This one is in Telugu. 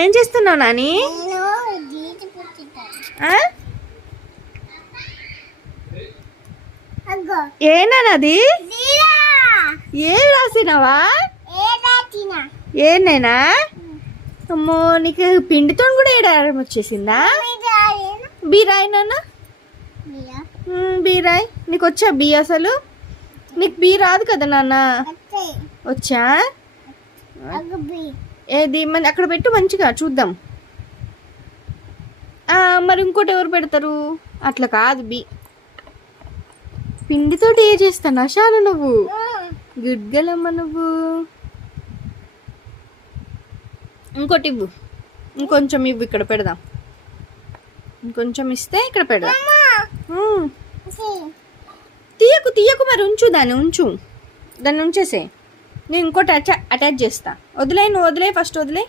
ఏం చేస్తున్నావు నాని? ఏనాది? ఏం రాసినావా? ఏనైనా? అమ్మో, నీకు పిండితో కూడా ఏడారం వచ్చేసిందా? బీరాయి నాన్న, బీరాయి. నీకు వచ్చా బీ? అసలు నీకు బీ రాదు కదా నాన్న? వచ్చా? ఏది మన అక్కడ పెట్టు, మంచిగా చూద్దాం. మరి ఇంకోటి ఎవరు పెడతారు? అట్లా కాదు, బి. పిండితోటి ఏ చేస్తానా షాను? నువ్వు గుడ్గలమ్మ నువ్వు. ఇంకోటి ఇవ్వు, ఇంకొంచెం ఇవ్వు, ఇక్కడ పెడదాం. ఇంకొంచెం ఇస్తే ఇక్కడ పెడదాం. తీయకు తీయకు, మరి ఉంచు దాన్ని, ఉంచు దాన్ని, ఉంచేసే. నేను ఇంకోటి అటాచ్ చేస్తా. వదిలే, నువ్వు వదిలే, ఫస్ట్ వదిలే.